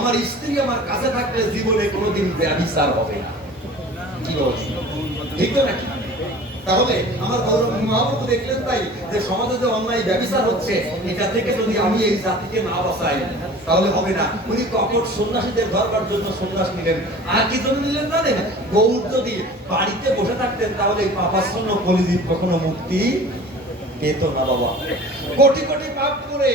আমার স্ত্রী আমার কাছে থাকলে জীবনে কোনোদিন ব্যবিচার হবে না। কি ঠিক তো নাকি? তাহলে আমার গৌরব মহাপ্রভু দেখলেন তাই যে সমাজে যে অন্যায় ব্যবিচার হচ্ছে, এটা থেকে যদি আমি এই জাতিকে না বাঁচাই, তাহলে হবে না। উনি কপট সন্ন্যাসীদের ধরবার জন্য সন্ন্যাস নিলেন। আর কি জন্য নিলেন জানেন? গৌর যদি বাড়িতে বসে থাকতেন, তাহলে এই পাপাচ্ছন্ন কলিজীব কখনো মুক্তি পেত না বাবা। কোটি কোটি পাপ করে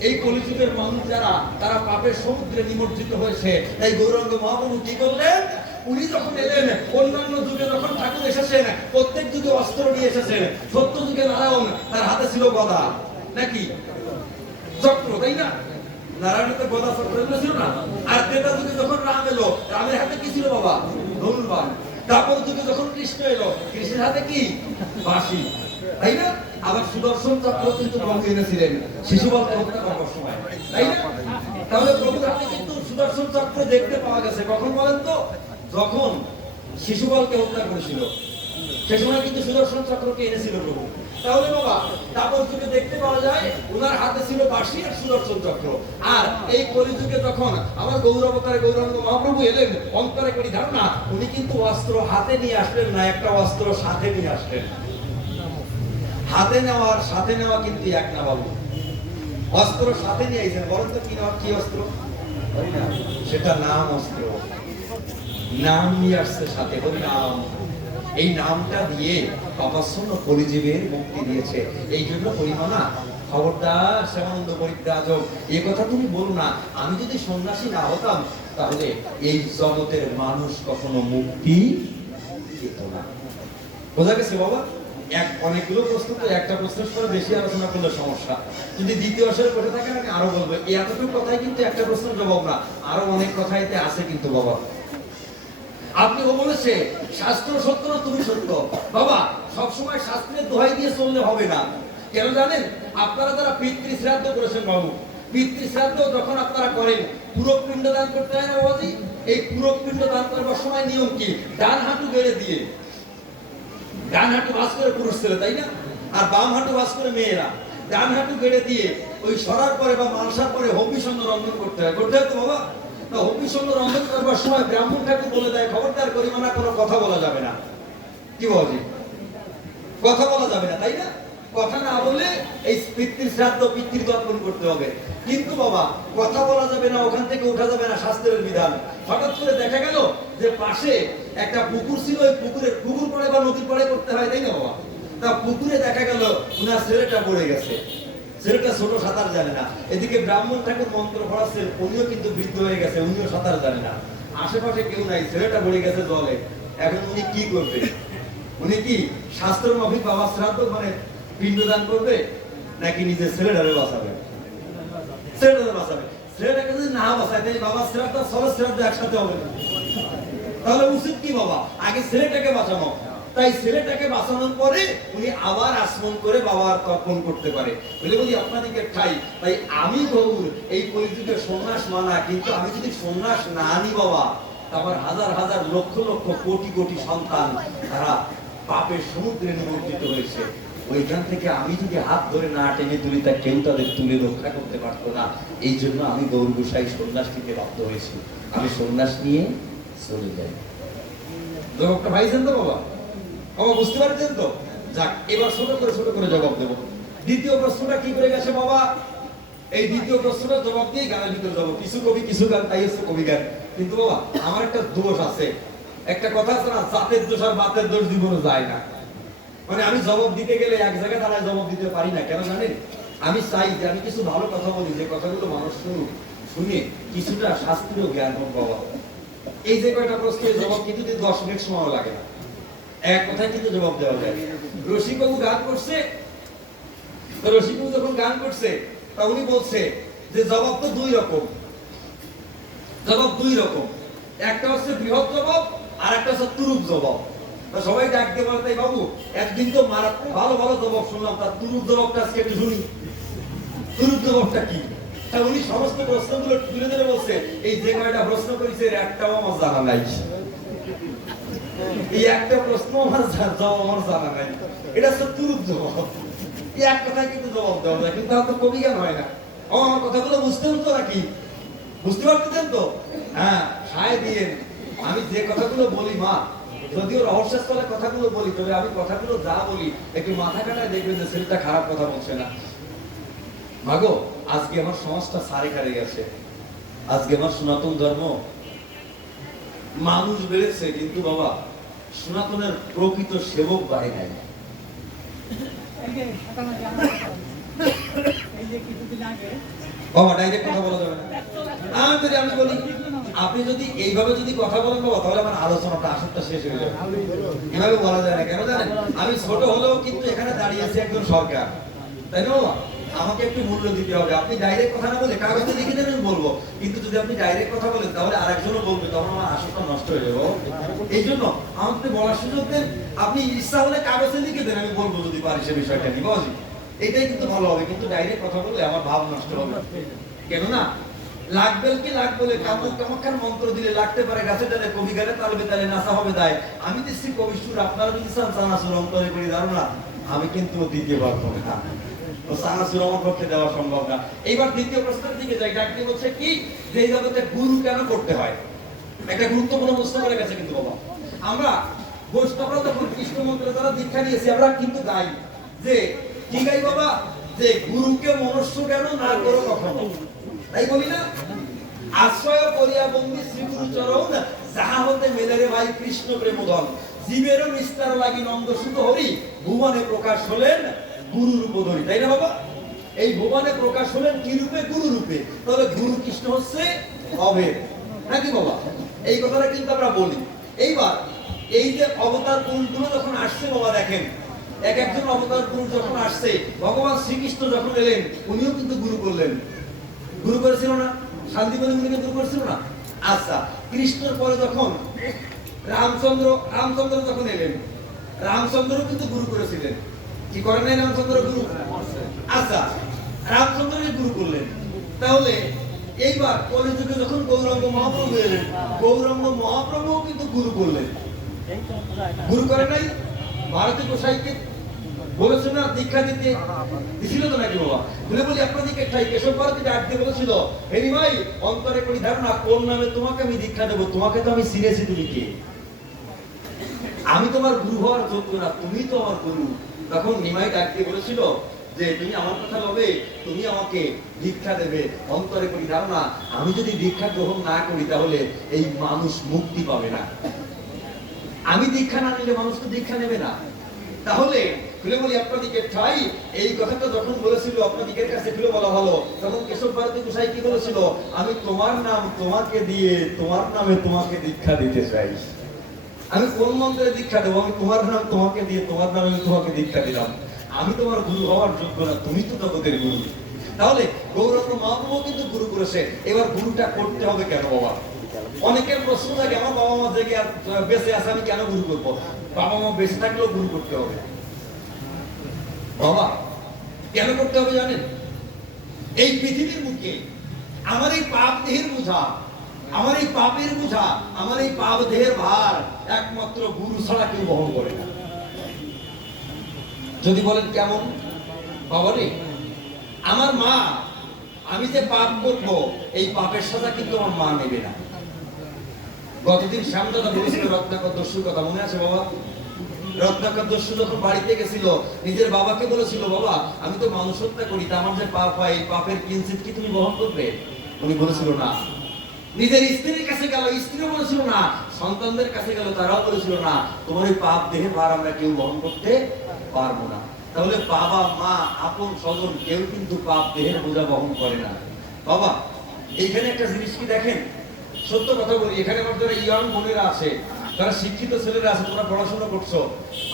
এই কলিযুগের মানুষ যারা, তারা পাপের সমুদ্রে নিমজ্জিত হয়েছে। তাই গৌরাঙ্গ মহাপ্রভু কি করলেন? উনি যখন এলেন, অন্যান্য যুগে যখন ঠাকুর এসেছেন, প্রত্যেক যুগে অস্ত্র নিয়ে এসেছেন। সত্য যুগে নারায়ণ, তার হাতে ছিল গদা। নাকি? চক্র, তাই না? নারায়ণের তো গদা চক্র ছিল না? আর তেতা যুগে যখন রাম এলো, রামের হাতে কি ছিল বাবা? ধনুর্বাণ। তারপর যুগে যখন কৃষ্ণ এলো, কৃষ্ণের হাতে কি? বাঁশি। তাই না? আবার সুদর্শন চক্র কিন্তু এনেছিলেন। তাই না? তাহলে কিন্তু সুদর্শন চক্র দেখতে পাওয়া গেছে। কখন বলেন তো? যখন হত্যা করেছিল। সে সময় কিন্তু সুদর্শন চক্রকে এনেছিল প্রভু। তাহলে বাবা যুগে দেখতে পাওয়া যায় ওনার হাতে ছিল বাঁশি আর সুদর্শন চক্র। আর এই কলিযুগে যখন আমার গৌরবতারে গৌরাঙ্গ মহাপ্রভু এলেন, অন্তরে করি ধারণা, উনি কিন্তু অস্ত্র হাতে নিয়ে আসলেন না, একটা অস্ত্র সাথে নিয়ে আসলেন। হাতে নেওয়ার, সাথে নেওয়া কিন্তু এক না বাবু। অস্ত্র সাথে নিয়ে আইছেন, বলেন তো কি নেওয়া, কি অস্ত্র? সেটা নাম অস্ত্র। নাম নিয়ে আসছে সাথে হরি নাম। এই নামটা দিয়ে পাপাশূন্য পরিজীবের মুক্তি দিয়েছে। এই জন্য পরিমাণা খবরদার, শ্যামানন্দ পরিত্রাজক এ কথা তুমি বলো না। আমি যদি সন্ন্যাসী না হতাম, তাহলে এই জগতের মানুষ কখনো মুক্তি পেত না। বোঝা গেছে বাবা? এক, অনেকগুলো প্রশ্ন তো, একটা প্রশ্নের পরে বেশি আলোচনা করলে সমস্যা। যদি দ্বিতীয় আসরে বসে থাকেন, আমি আরও বলব এই এতটুকু কথাই কিন্তু একটা প্রশ্নের জবাব না, আরও অনেক কথাই এতে আছে কিন্তু বাবা। আপনি ও বলেছে, শাস্ত্র সত্য না তুমি সত্য? বাবা, সবসময় শাস্ত্রের দোহাই দিয়ে চললে হবে না। কেন জানেন? আপনারা যারা পিতৃ শ্রাদ্ধ করেছেন বাবু পিতৃ শ্রাদ্ধ যখন আপনারা করেন পুরো পিণ্ড দান করতে হয় না বাবাজি? এই পুরো পিণ্ড দান করবার সময় নিয়ম কি? ডান হাঁটু বেড়ে দিয়ে। ডান হাঁটু বাস করে পুরুষ ছেলে, তাই না? আর বাম হাঁটু বাস করে মেয়েরা। ডান হাঁটু বেড়ে দিয়ে ওই সরার পরে বা মালসার পরে হবি সঙ্গে রন্ধন করতে হয়। করতে হয় তো বাবা? না হবি সঙ্গে রন্ধন করবার সময় ব্রাহ্মণ ঠাকুর বলে দেয়, খবরদার করিমানা কোনো কথা বলা যাবে না। কি বলছি কথা বলা যাবে না, তাই না? কথা না বললে এই পিতৃ শ্রাদ্ধ, পিতৃ তর্পণ করতে হবে। কিন্তু বাবা, কথা বলা যাবে না, ওখান থেকে উঠা যাবে না শাস্ত্রের বিধান। হঠাৎ করে দেখা গেল যে পাশে একটা পুকুর ছিল, ওই পুকুরের পুকুর পড়ে বা নদীর পড়ে করতে হয়, তাই না বাবা? তা পুকুরে দেখা গেল, উনার ছেলেটা পড়ে গেছে। ছেলেটা ছোট, সাঁতার জানে না। এদিকে ব্রাহ্মণ ঠাকুর মন্ত্র পড়াচ্ছেন উনিও কিন্তু বৃদ্ধ হয়ে গেছে, উনিও সাঁতার জানে না। আশেপাশে কেউ নাই, ছেলেটা পড়ে গেছে জলে। এখন উনি কি করবে? উনি কি শাস্ত্র মাফিক বাবা শ্রাদ্ধ মানে পিণ্ডদান করবে, নাকি নিজের ছেলেটারে বাঁচাবে? ছেলেটারে বাঁচাবে। ছেলেটাকে যদি না বাঁচায় তাই বাবা শ্রাদ্ধ সবার শ্রাদ্ধ একসাথে হবে না। তাহলে উচিত কি বাবা? আগে ছেলেটাকে বাঁচানো। তাই ছেলেটাকে বাঁচানোর পরে উনি আবার আসমন করে বাবার তর্পণ করতে পারে। বলে বলি আপনাদেরকে ঠাই। তাই আমি গৌর, এই পরিযুগে সন্ন্যাস মানা, কিন্তু আমি যদি সন্ন্যাস না আনি বাবা, তারপর হাজার হাজার লক্ষ লক্ষ কোটি কোটি সন্তান তারা পাপের সমুদ্রে নিমজ্জিত হয়েছে। ওইখান থেকে আমি যদি হাত ধরে না টেনে তুলি, তা কেউ তাদের তুলে রক্ষা করতে পারতো না। এই জন্য আমি গৌর গোসাই সন্ন্যাস নিতে বাধ্য হয়েছি। আমি সন্ন্যাস নিয়ে চলে যাই জবাবটা তো বাবা? বাবা, বুঝতে পারছেন তো? যাক, এবার ছোট করে ছোট করে জবাব দেবো। দ্বিতীয় প্রশ্নটা কি করে গেছে বাবা? এই দ্বিতীয় প্রশ্নটা জবাব দিয়ে গানের ভিতরে যাব। কিছু কবি, কিছু গান, তাই হচ্ছে কবি গান। কিন্তু বাবা, আমার একটা দোষ আছে। একটা কথা আছে না, জাতের দোষ আর বাতের দোষ যায় না। মানে আমি জবাব দিতে গেলে এক জায়গায় দাঁড়ায় জবাব দিতে পারি না, কেন জানেন? আমি চাই যে আমি কিছু ভালো কথা বলি, যে কথাগুলো মানুষ শুনে কিছুটা শাস্ত্রীয় জ্ঞান হোক বাবা। এই যে কয়টা প্রশ্নের জবাব, কিন্তু দশ মিনিট সময় লাগে না। এক কথায় কিন্তু জবাব দেওয়া যায়। রসিকবাবু গান করছে রসিকবাবু যখন গান করছে, তা উনি বলছে যে জবাব তো দুই রকম। জবাব দুই রকম। একটা হচ্ছে বৃহৎ জবাব, আর একটা হচ্ছে তুরুপ জবাব। তা সবাই ডাকতে বলে তাই বাবু, একদিন তো মারা ভালো ভালো জবাব শুনলাম। তার তুরুপ জবাবটা আজকে একটু শুনি। তুরুপ জবাবটা কি? উনি সমস্ত প্রশ্নগুলো তুলে ধরে বলছে, এই যে কয়টা প্রশ্ন করেছে একটাও আমার জানা নাই। এই একটা প্রশ্ন আমার জবাব আমার জানা নাই। এটা জবাব এই এক কিন্তু জবাব দেওয়া যায়, কিন্তু তার তো কবি জ্ঞান হয় না। আমার কথাগুলো বুঝতে নাকি? বুঝতে পারতেছেন তো? হ্যাঁ সায় দিয়ে আমি যে কথাগুলো বলি, মা, যদিও রহস্যস্থলে কথাগুলো বলি, তবে আমি কথাগুলো যা বলি, একটু মাথা কাটায় দেখবে যে ছেলেটা খারাপ কথা বলছে না। মাগো, আজকে আমার সমাজটা সারে কারে গেছে। আজকে আমার সনাতন ধর্ম মানুষ বেড়েছে, কিন্তু বাবা, সনাতনের প্রকৃত সেবক বাড়ে নাই। আমি আপনি যদি এইভাবে যদি কথা বলেন বাবা, তাহলে আমার আলোচনাটা, আসরটা শেষ হয়ে যাবে। এভাবে বলা যায় না, কেন জানেন? আমি ছোট হলেও কিন্তু এখানে দাঁড়িয়ে আছে একজন সরকার। তাই না বাবা? আমাকে একটু মূল্য দিতে হবে। আপনি ডাইরেক্ট কথা না বলে কাগজে লিখে আমি বলব। কিন্তু যদি আপনি ডাইরেক্ট কথা বলেন, তাহলে আরেকজনও বলবে, তখন আমার আসরটা নষ্ট হয়ে যাবে। এই জন্য আমাকে বলার সুযোগ দেন। আপনি ইচ্ছা হলে কাগজে লিখে দেন, আমি বলব যদি পারি সে বিষয়টা নিয়ে বাবাজি এটাই কিন্তু ভালো হবে। কিন্তু ডাইরেক্ট কথা বললে আমার ভাব নষ্ট হবে। কেননা, লাগবে কি লাগবে কামুক কামাক্ষার মন্ত্র দিলে লাগতে পারে গাছে ডালে কবি গালে তালবে তালে নাসা হবে দায় আমি দিচ্ছি কবি সুর, আপনারা যদি চান চানাচুর অন্তরে করি দাঁড়ো আমি কিন্তু দ্বিতীয় পারব না। তো দেওয়া সম্ভব না। এইবার দ্বিতীয় প্রশ্নের দিকে যাই কি, যে জগতে গুরু কেন করতে হয়? একটা গুরুত্বপূর্ণ প্রশ্ন করে গেছে কিন্তু বাবা। আমরা বৈষ্ণবরা কৃষ্ণ মন্ত্রে তারা দীক্ষা নিয়েছি, আমরা কিন্তু গাই যে, কি গাই বাবা? যে গুরুকে মনুষ্য কেন না করো কখনো? তাই বলি না? আশ্রয় করিয়া বন্দি শ্রী গুরু চরণ যাহা হতে মেলে ভাই কৃষ্ণ প্রেমধন। জীবেরও নিস্তার লাগি নন্দ সুত হরি, ভুবনে প্রকাশ হলেন গুরু রূপ ধরি তাই না বাবা? এই ভুবনে প্রকাশ হলেন কি রূপে? গুরু রূপে। তবে গুরু কৃষ্ণ হচ্ছে অভেদ নাকি বাবা? এই কথাটা কিন্তু আমরা বলি। এইবার এই যে অবতার পুরুষগুলো যখন আসছে বাবা দেখেন, এক একজন অবতার পুরুষ যখন আসছে, ভগবান শ্রীকৃষ্ণ যখন এলেন, উনিও কিন্তু গুরু করলেন। গুরু করেছিল না? শান্তিপতি মুনিকে গুরু করেছিল না? আচ্ছা কৃষ্ণের পরে যখন রামচন্দ্র রামচন্দ্র যখন এলেন রামচন্দ্র কিন্তু গুরু করেছিলেন। কি করেন নাই রামচন্দ্র গুরু? আচ্ছা রামচন্দ্রকে গুরু করলেন, তাহলে এইবার কলিযুগে যখন গৌরাঙ্গ মহাপ্রভু এলেন, গৌরাঙ্গ মহাপ্রভু কিন্তু গুরু করলেন। গুরু করে নাই? ভারতী গোসাইকে বলেছিল না, দীক্ষা দিতে? দিছিল তো নাকি বাবা? বলে বলি আপনাদেরকে ঠাই কেশব ভারতী ডাক দিয়ে বলেছিল, হেরি ভাই, অন্তরে করি ধারণা, কোন নামে তোমাকে আমি দীক্ষা দেবো? তোমাকে তো আমি সিরিয়াসি তুমি কে? আমি তোমার গুরু হওয়ার যোগ্য না, তুমি তো আমার গুরু। তখন নিমাই ডাক দিয়ে বলেছিল যে, তুমি আমার কথা লবে তুমি আমাকে দীক্ষা দেবে, অন্তরে করি। ধারণা আমি যদি দীক্ষা গ্রহণ না করি, তাহলে এই মানুষ মুক্তি পাবে না। আমি দীক্ষা না নিলে মানুষ তো দীক্ষা নেবে না। তাহলে খুলে বলি আপনাদিকে ঠাই, এই কথাটা যখন বলেছিল আপনাদিকের কাছে খুলে বলা ভালো তখন কেশব ভারতী গোসাই কি বলেছিল? আমি তোমার নাম তোমাকে দিয়ে, তোমার নামে তোমাকে দীক্ষা দিতে চাই। আমি কোন মন্ত্রে দীক্ষা দেবো? আমি তোমার নাম তোমাকে দিয়ে, তোমার নামে আমি তোমাকে দীক্ষা দিলাম। আমি তোমার গুরু হওয়ার যোগ্য না, তুমি তো জগতের গুরু। তাহলে গৌরব মহাপ্রভু কিন্তু গুরু করেছে। এবার গুরুটা করতে হবে কেন বাবা? অনেকের প্রশ্ন থাকে, আমার বাবা মা থেকে আর বেঁচে আছে, আমি কেন গুরু করব? বাবা মা বেঁচে থাকলেও গুরু করতে হবে। বাবা, কেন করতে হবে জানেন? এই পৃথিবীর বুকে আমার এই পাপ দেহের বোঝা, আমার এই পাপের বোঝা, আমার এই পাপ দেহের ভার একমাত্র গুরু ছাড়া কেউ বহন করে না। যদি বলেন কেমন? বাবারে, আমার মা, আমি যে পাপ করব, এই পাপের সাজা কিন্তু আমার মা নেবে না? গতদিন শ্যামদাদা বলেছিল, রত্নাকর দস্যুর কথা মনে আছে বাবা? রত্নাকর দস্যু যখন বাড়িতে গেছিল, নিজের বাবাকে বলেছিল, বাবা, আমি তো মানুষ হত্যা করি, তা আমার যে পাপ হয়, এই পাপের কিঞ্চিত কি তুমি বহন করবে? উনি বলেছিল, না। নিজের স্ত্রীর কাছে গেল, স্ত্রীও বলেছিল, না, সন্তানদের কাছে গেল, তারাও বলেছিল, না, তোমার এই পাপ দেহে ভার আমরা কেউ বহন করতে পারব না। তাহলে বাবা, মা, আপন, স্বজন কেউ কিন্তু পাপ দেহের বোঝা বহন করে না। বাবা, এইখানে একটা জিনিস কি দেখেন? সত্য কথা বলি, এখানে আমার যারা ইয়াং বোনেরা আছে, যারা শিক্ষিত ছেলেরা আছে, তোমরা পড়াশোনা করছ,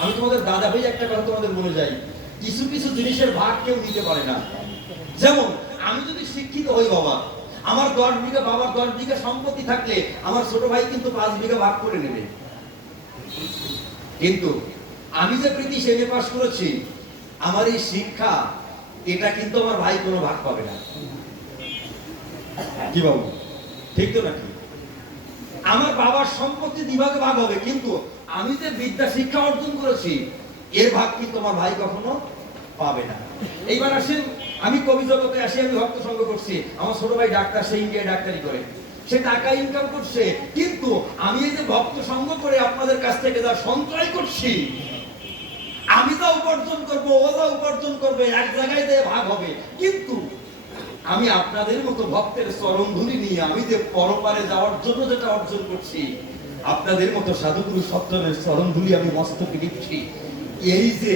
আমি তোমাদের দাদা ভাই একটা কথা তোমাদের বলে যাই, কিছু কিছু জিনিসের ভাগ কেউ নিতে পারে না। যেমন, আমি যদি শিক্ষিত হই, বাবা আমার দশ বিঘা বাবার দশ বিঘা সম্পত্তি থাকলে আমার ছোট ভাই কিন্তু পাঁচ বিঘা ভাগ করে নেবে। কিন্তু আমি যে প্রীতি সেমে পাস করেছি, আমার এই শিক্ষা, এটা কিন্তু আমার ভাই কোনো ভাগ পাবে না। কি বাবু? ঠিক তো নাকি? আমার বাবার সম্পত্তি বিভাগে ভাগ হবে, কিন্তু আমি যে বিদ্যা শিক্ষা অর্জন করেছি, এর ভাগ কিন্তু আমার ভাই কখনো পাবে না। এইবার আসেন আমি কবি জগতে আসি, আমি ভক্ত সঙ্গ করছি। আমার ছোট ভাই ডাক্তার, সে ইন্ডিয়ায় ডাক্তারি করে। সে টাকা ইনকাম করছে, কিন্তু আমি এই যে ভক্ত সঙ্গ করে আপনাদের কাছ থেকে যা সঞ্চয় করছি, আমি যা উপার্জন করব, ও যা উপার্জন করবে, এক জায়গায় দিয়ে ভাগ হবে। কিন্তু আমি আপনাদের মতো ভক্তের চরণ নিয়ে আমি যে পরপারে যাওয়ার জন্য যেটা অর্জন করছি, আপনাদের মতো সাধুগুরু সত্তরের চরণ ধুলি আমি মস্তকে নিচ্ছি এই যে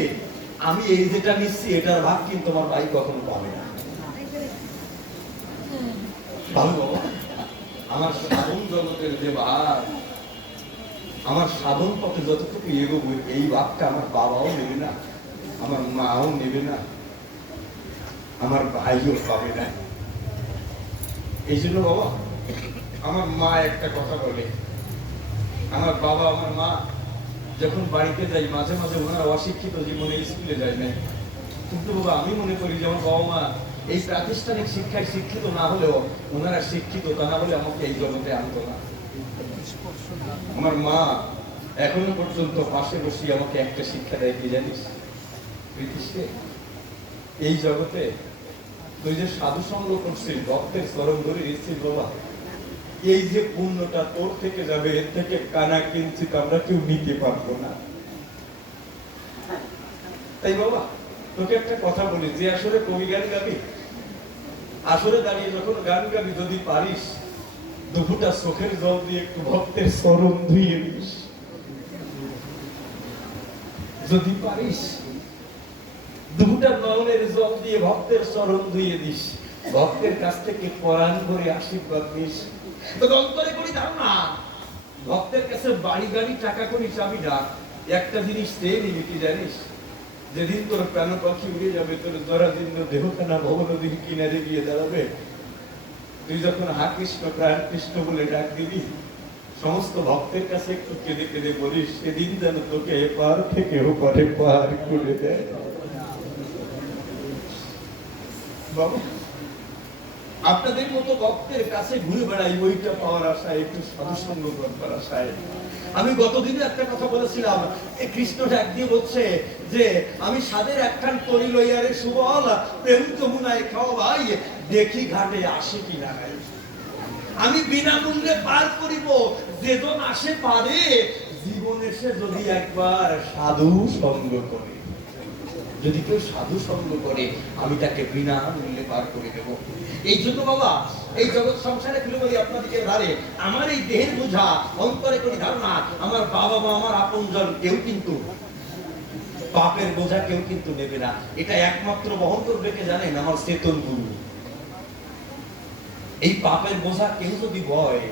আমি এই যেটা নিচ্ছি, এটার ভাগ কিন্তু আমার ভাই কখনো পাবে না। আমার জগতের যে ভাগ, আমার সাধন পথে যতটুকু এগোবো, এই ভাগটা আমার বাবাও নেবে না, আমার মাও নেবে না, আমার ভাইও পাবে না। এই জন্য বাবা, আমার মা একটা কথা বলে, আমার বাবা, আমার মা যখন বাড়িতে যাই, মাঝে মাঝে ওনারা অশিক্ষিত জীবনে স্কুলে যায় না কিন্তু বাবা, আমি মনে করি যে আমার বাবা মা, এই প্রাতিষ্ঠানিক শিক্ষায় শিক্ষিত না হলেও ওনারা শিক্ষিত, তা না হলে আমাকে এই জগতে আনতো না। আমার মা এখনও পর্যন্ত পাশে বসে আমাকে একটা শিক্ষা দেয়, কি জানিস? প্রীতিশে এই জগতে তুই যে সাধু সঙ্গ করছিস, ভক্তের স্মরণ ধরে এসেছিস বাবা এই যে পুণ্যটা তোর থেকে যাবে, এর থেকে কানা কিঞ্চিত আমরা কেউ নিতে পারব না। তাই বাবা, তোকে একটা কথা বলি, যে আসলে কবি গান গাবি? আসলে দাঁড়িয়ে যখন গান গাবি, যদি পারিস দুপুটা চোখের জল দিয়ে একটু ভক্তের স্মরণ ধুয়ে দিস যদি পারিস দুটা নয়নের জল দিয়ে ভক্তের চরণ ধুইয়ে দিস ভক্তের কাছ থেকে পরাণ করে আশীর্বাদ দিস অন্তরে করি না ভক্তের কাছে বাড়ি গাড়ি, টাকা করি চাবি ডাক। একটা জিনিস চেয়ে নিবি কি জানিস? যেদিন তোর প্রাণ পাখি উড়ে যাবে, তোর দেহখানা ভবনদীর কিনারে গিয়ে দাঁড়াবে। তুই যখন হা কৃষ্ণ, প্রাণ কৃষ্ণ বলে ডাক দিবি, সমস্ত ভক্তের কাছে একটু কেঁদে কেঁদে বলিস, সেদিন যেন তোকে এপার থেকে ওপারে পার করে দেয়। বাবা। আপনাদের মতো ভক্তের কাছে ঘুরে বেড়াই ওইটা পাওয়ার আশায়, একটু সাধুসঙ্গ করবার আশায়। আমি গতদিনে একটা কথা বলেছিলাম কৃষ্ণ ডাক দিয়ে বলছে যে, আমি সাদের একখান তরি লইয়ারে সুবল প্রেম যমুনায় খাও ভাই, দেখি ঘাটে আসে কি না আমি বিনামূল্যে পার করিব যেজন আসে পারে, জীবনে সে যদি একবার সাধু সঙ্গ করে। যদি কেউ সাধু সঙ্গ করে, আমি তাকে বিনা মূল্যে পার করে দেব। এই জন্য বাবা, এই জগৎ সংসারে ফিরে বলি আপনাদেরকে ধারে আমার এই দেহের বোঝা, অন্তরে করি ধারণা, আমার বাবা মা, আমার আপনজন কেউ কিন্তু, পাপের বোঝা কেউ কিন্তু নেবে না। এটা একমাত্র বহন করবে কে জানেন, আমার চেতন গুরু। এই পাপের বোঝা কেউ যদি বয়,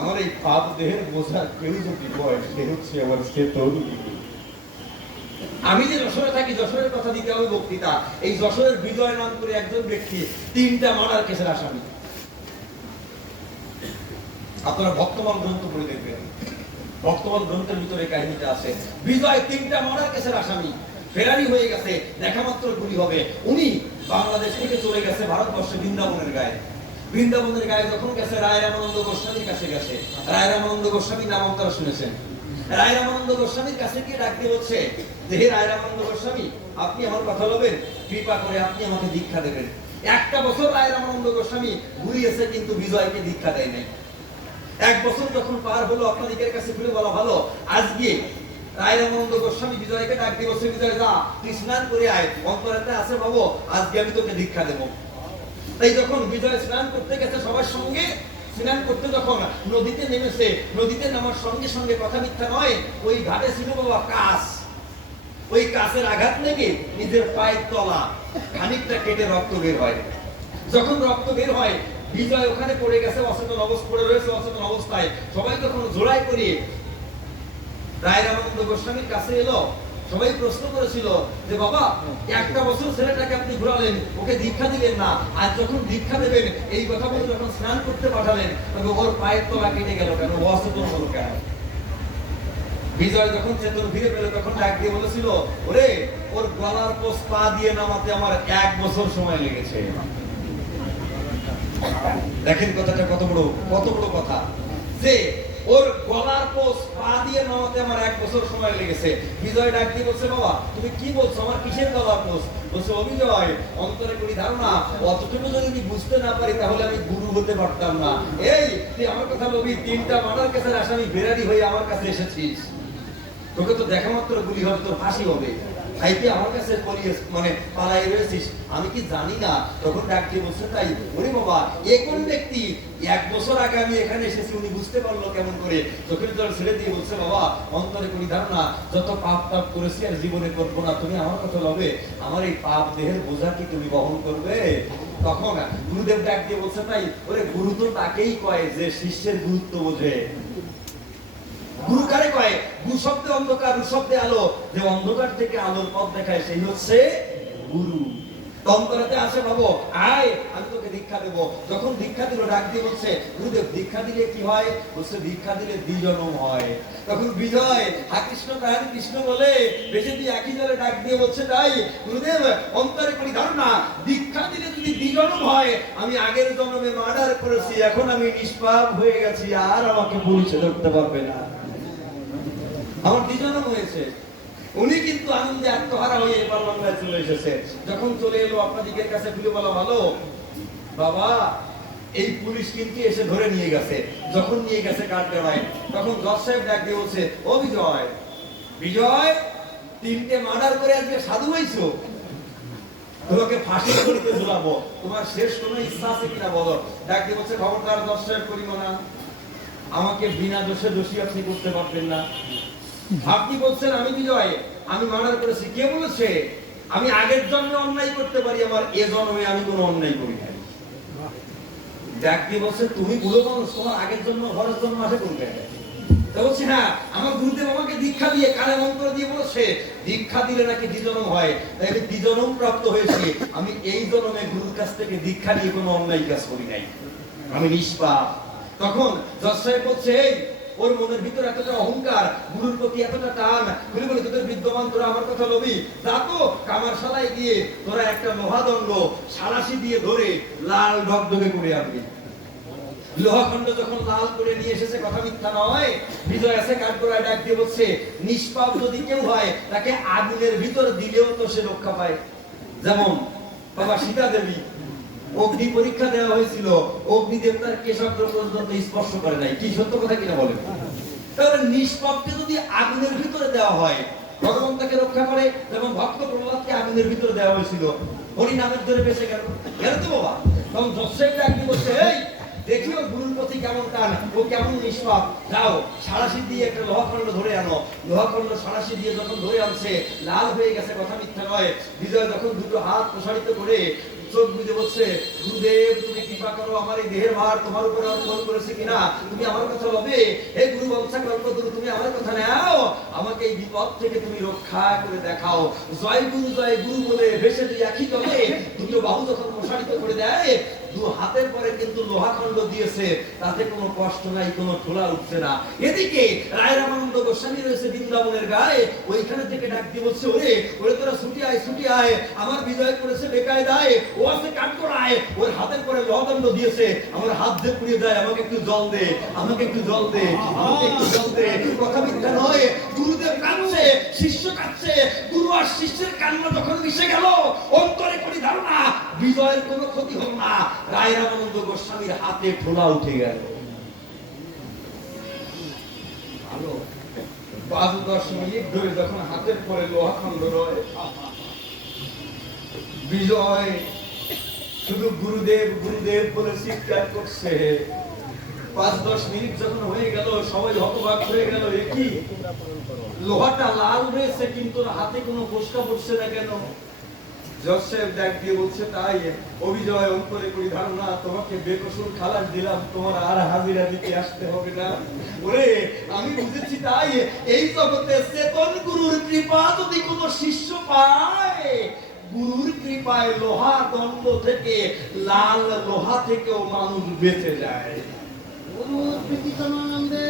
আমার এই পাপ দেহের বোঝা কেউ যদি বয়, সে হচ্ছে আমার চেতন গুরু। আমি যে যশোরে থাকি, যশোরের কথা দিতে হবে বক্তৃতা। এই যশোরের বিজয় নাম করে একজন ব্যক্তি, তিনটা মার্ডার কেসের আসামি। আপনারা বর্তমান গ্রন্থ পড়ে দেখবেন। বর্তমান গ্রন্থের ভিতরে কাহিনীটা আছে। বিজয় তিনটা মার্ডার কেসের আসামি। ফেরারি হয়ে গেছে, দেখা মাত্র গুলি হবে। উনি বাংলাদেশ থেকে চলে গেছে ভারতবর্ষে বৃন্দাবনের গায়ে। বৃন্দাবনের গায়ে যখন গেছে রায় রামানন্দ গোস্বামীর কাছে গেছে। রায় রামানন্দ গোস্বামীর নাম আপনারা শুনেছেন। রায় রামানন্দ গোস্বামীর কাছে গিয়ে ডাকতে হচ্ছে যে হে রায় গোস্বামী, আপনি আমার কথা বলবেন? কৃপা করে আপনি আমাকে দীক্ষা দেবেন। একটা বছর রায় রামানন্দ গোস্বামী ঘুরিয়েছে কিন্তু বিজয়কে দীক্ষা দেয় নাই। এক বছর যখন পার হলো আপনাদের কাছে ফিরে বলা ভালো আজকে রায় রামানন্দ গোস্বামী বিজয়কে ডাক দিয়ে বসে বিজয় যা স্নান করে আয়, অন্তরাতে আছে বাবু আজকে আমি তোকে দীক্ষা দেবো। তাই যখন বিজয় স্নান করতে গেছে সবার সঙ্গে স্নান করতে যখন নদীতে নেমেছে, নদীতে নামার সঙ্গে সঙ্গে কথা মিথ্যা নয়, ওই ঘাটে ছিল বাবা কাশ ওই কাছের আঘাত লেগে নিজের পায়ের তলা খানিকটা কেটে রক্ত বের হয়। যখন রক্ত বের হয়, বিজয় ওখানে পড়ে গেছে, অচেতন অবস্থা পড়ে রয়েছে অচেতন অবস্থায়। সবাই যখন জোড়াই করে রায় রামানন্দ গোস্বামীর কাছে এলো। সবাই প্রশ্ন করেছিল যে বাবা, একটা বছর ছেলেটাকে আপনি ঘুরালেন, ওকে দীক্ষা দিলেন না। আর যখন দীক্ষা দেবেন, এই কথা বলে যখন স্নান করতে পাঠালেন, তবে ওর পায়ের তলা কেটে গেল কেন? ও অচেতন হলো কেন? বিজয় যখন চেতন ফিরে পেল, তখন ডাক দিয়ে বলেছিল, ওরে, ওর গলার পোষ পা দিয়ে নামাতে আমার এক বছর সময় লেগেছে। দেখেন কথাটা কত বড় কত বড় কথা। যে ওর গলার পোষ পা দিয়ে নামাতে আমার এক বছর সময় লেগেছে। বিজয় ডাক দিয়ে বলছে, বাবা, তুমি কি বলছো? আমার কিসের গলার পোষ বলছে অবিজয় অন্তরে করি ধারণা, অতটুকু যদি বুঝতে না পারি তাহলে আমি গুরু হতে পারতাম না। এই, তুই আমার কথা বলবি? তিনটা মার্ডার কেসের আসামি বেরারি হয়ে আমার কাছে এসেছিস। তোকে তো দেখা মাত্র গুলি হবে, তোর ফাঁসি হবে। ভাইকে আমার কাছে মানে পালাই রয়েছিস, আমি কি জানি না, তখন ডাকতে বলছে, তাই, ওরে বাবা, এ কোন ব্যক্তি? এক বছর আগে আমি এখানে এসেছি, উনি বুঝতে পারল কেমন করে। চোখের জল ছেড়ে দিয়ে বলছে, বাবা, অন্তরে করি ধারণা, যত পাপ তাপ করেছি আর জীবনে করব না, তুমি আমার কথা লবে আমার এই পাপ দেহের বোঝা কি তুমি বহন করবে? তখন গুরুদেব ডাক দিয়ে বলছে, তাই, ওরে গুরু তো তাকেই কয় যে শিষ্যের গুরুত্ব বোঝে। গুরু কারে কয় গু শব্দে অন্ধকার রু শব্দে আলো। যে অন্ধকার থেকে আলোর পথ দেখায়, সেই হচ্ছে গুরু। তন্তরাতে আসে বাবু আয়, আমি তোকে দীক্ষা দেব। যখন দীক্ষা দিল, ডাক দিয়ে বলছে, গুরুদেব, দীক্ষা দিলে কি হয়? বলছে, দীক্ষা দিলে দ্বিজনম হয়। তখন বিজয়, হা কৃষ্ণ কাহানি কৃষ্ণ বলে। বেশি দিয়ে একই জলে ডাক দিয়ে বলছে, তাই, গুরুদেব, অন্তরে করি ধারণা দীক্ষা দিলে যদি দ্বিজনম হয়, আমি আগের জন্মে মার্ডার করেছি, এখন আমি নিষ্পাপ হয়ে গেছি, আর আমাকে পুলিশে ধরতে পারবে না। আমার দ্বিজনম হয়েছে। উনি কিন্তু আনন্দে আত্মহারা হয়ে এবার বাংলায় চলে এসেছে। যখন চলে এলো আপনাদিকের কাছে খুলে বলা ভালো, বাবা, এই পুলিশ কিন্তু এসে ধরে নিয়ে গেছে। যখন নিয়ে গেছে কাঠগড়ায় তখন জজ সাহেব ডাক দিয়ে বলছে, ও বিজয় বিজয়, তিনটে মার্ডার করে আজকে সাধু হয়েছো? তোমাকে ফাঁসি করিতে ঝুলাবো। তোমার শেষ কোনো ইচ্ছা আছে কিনা বলো? ডাক দিয়ে বলছে, খবরদার জজ সাহেব, করিব না। আমাকে বিনা দোষে দোষী আপনি করতে পারবেন না। আপনি বলছেন আমি বিজয় আমি মার্ডার করেছি। কে বলেছে? আমি আগের জন্মে অন্যায় করতে পারি আমার এ জন্মে আমি কোনো অন্যায় করি হ্যাঁ দীক্ষা দিলে নাকি দ্বিজনম হয়। তাই আমি প্রাপ্ত হয়েছি। আমি এই জন্মে গুরুর কাছ থেকে দীক্ষা নিয়ে কোনো অন্যায় কাজ করি নাই। আমি নিষ্পাপ। তখন জজ সাহেব বলছে, এই ওর মনের ভিতরে এতটা অহংকার, গুরুর প্রতি এতটা টান বলে বলে তোদের বিদ্যমান, তোরা আমার কথা লবি যা তো কামার শালায় গিয়ে তোরা একটা লোহাদণ্ড সারাশি দিয়ে ধরে লাল ডগডগে করে আনবি। লোহাখণ্ড যখন লাল করে নিয়ে এসেছে, কথা মিথ্যা নয়। বিজয় আছে, কাঠগড়ায় ডাক দিয়ে বলছে, নিষ্পাপ যদি কেউ হয়, তাকে আগুনের ভিতর দিলেও তো সে রক্ষা পায়। যেমন বাবা সীতা দেবী অগ্নি পরীক্ষা দেওয়া হয়েছিল অগ্নিদেব তার কেশগ্র পর্যন্ত স্পর্শ করে নাই। কি সত্য কথা কিনা বলেন? তাহলে নিষ্পাপকে যদি আগুনের ভিতরে দেওয়া হয়, ভগবান তাকে রক্ষা করে যেমন ভক্ত প্রহ্লাদকে আগুনের ভিতরে দেওয়া হয়েছিল। হরি নামের ধরে বেঁচে গেল। গেল তো বাবা। তখন জসেফ ডাকি বলছে, এই দেখিও গুরুর প্রতি কেমন টান, ও কেমন নিষ্পাপ। যাও সারাশি দিয়ে একটা লোহাখণ্ড ধরে আনো। লোহাখণ্ড সারাশি দিয়ে যখন ধরে আনছে, লাল হয়ে গেছে, কথা মিথ্যা নয়। বিজয় যখন দুটো হাত প্রসারিত করে চোখ বুঝে বলছে, গুরুদেব, তুমি কৃপা করো আমার এই দেহের ভার তোমার উপরে অর্পণ করেছে কিনা? তুমি আমার কথা লবে হে গুরু বংশা কল্পতরু তুমি আমার কথা নাও। আমাকে এই বিপদ থেকে তুমি রক্ষা করে দেখাও। জয় গুরু জয় গুরু বলে ভেসে দুই একই তবে দুটো বাহু যখন প্রসারিত করে দেয় দু হাতের পরে কিন্তু লোহাখণ্ড দিয়েছে, তাতে কোনো কষ্ট নাই, কোনো ঠোলা উঠছে না। এদিকে রায় রামানন্দ গোস্বামী রয়েছে বৃন্দাবনের গায়ে, ওইখানে থেকে ডাক দিয়ে বলছে, ওরে ওরে তোরা ছুটি আয় ছুটি আয়, আমার বিজয় করেছে বেকায় দায় ও আছে কাট করায় ওর হাতের পরে লোহাদণ্ড দিয়েছে, আমার হাত দিয়ে পুড়িয়ে দেয়, আমাকে একটু জল দে, আমাকে একটু জল দে, আমাকে একটু জল দে। কথা মিথ্যা নয়, গুরুদেব কাঁদছে, শিষ্য কাঁদছে, গুরু আর শিষ্যের কান্না যখন মিশে গেল, অন্তরে করি ধারণা, বিজয়ের কোনো ক্ষতি হল না। গোস্বামীর হাতে ঠোলা উঠে গেল। ভালো। পাঁচ দশ মিনিট ধরে যখন হাতের পরে লোহাখণ্ড বিজয়, শুধু গুরুদেব গুরুদেব বলে চিৎকার করছে। পাঁচ দশ মিনিট যখন হয়ে গেল, সবাই হতবাক হয়ে গেল, এ কি? লোহাটা লাল রয়েছে কিন্তু হাতে কোনো ফোসকা পড়ছে না কেন? ডাক দিয়ে বলছে, তাই অভিজয় করি ধারণা তোমাকে বেকসুর খালাস দিলাম, তোমার আর হাজিরা দিতে আসতে হবে না। ওরে, আমি বুঝেছি, তাই এই জগতে চেতন গুরুর কৃপা যদি কোনো শিষ্য পায়, গুরুর কৃপায় লোহা দণ্ড থেকে, লাল লোহা থেকেও মানুষ বেঁচে যায়। প্রীতিতমানন্দে